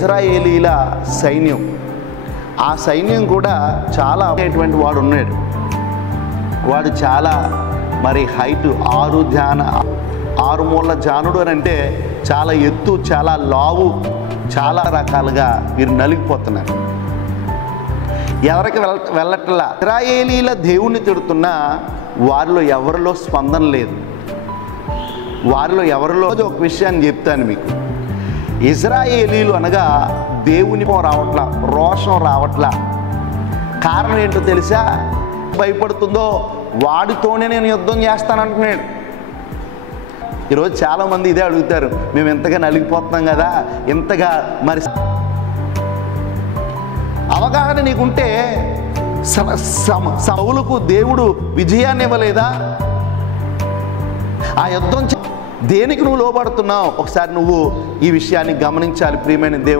ఇజ్రాయేలీల సైన్యం. ఆ సైన్యం కూడా చాలా అనేటువంటి వాడు ఉన్నాడు. వాడు చాలా మరి హైట్ 6 మూల జానుడు అని అంటే చాలా ఎత్తు, చాలా లావు, చాలా రకాలుగా వీరు నలిగిపోతున్నారు. ఎవరికి వెళ్ళట్లా. ఇశ్రాయేలీల దేవుణ్ణి తిడుతున్నా వారిలో ఎవరిలో స్పందన లేదు. వారిలో ఎవరిలో ఒక విషయాన్ని చెప్తాను మీకు. ఇశ్రాయేలీలు అనగా దేవుని రావట్లా, రోషం రావట్లా. కారణం ఏంటో తెలుసా? భయపడుతుందో వాడితోనే నేను యుద్ధం చేస్తానంటున్నాడు. ఈరోజు చాలామంది ఇదే అడుగుతారు, మేము ఇంతగా నలిగిపోతున్నాం కదా, ఇంతగా మరి అవగాహన నీకుంటే సౌలుకు దేవుడు విజయాన్ని ఇవ్వలేదా? ఆ యుద్ధం దేనికి నువ్వు లోబడుతున్నావు? ఒకసారి నువ్వు ఈ విషయాన్ని గమనించాలి ప్రియమైన దేవుని.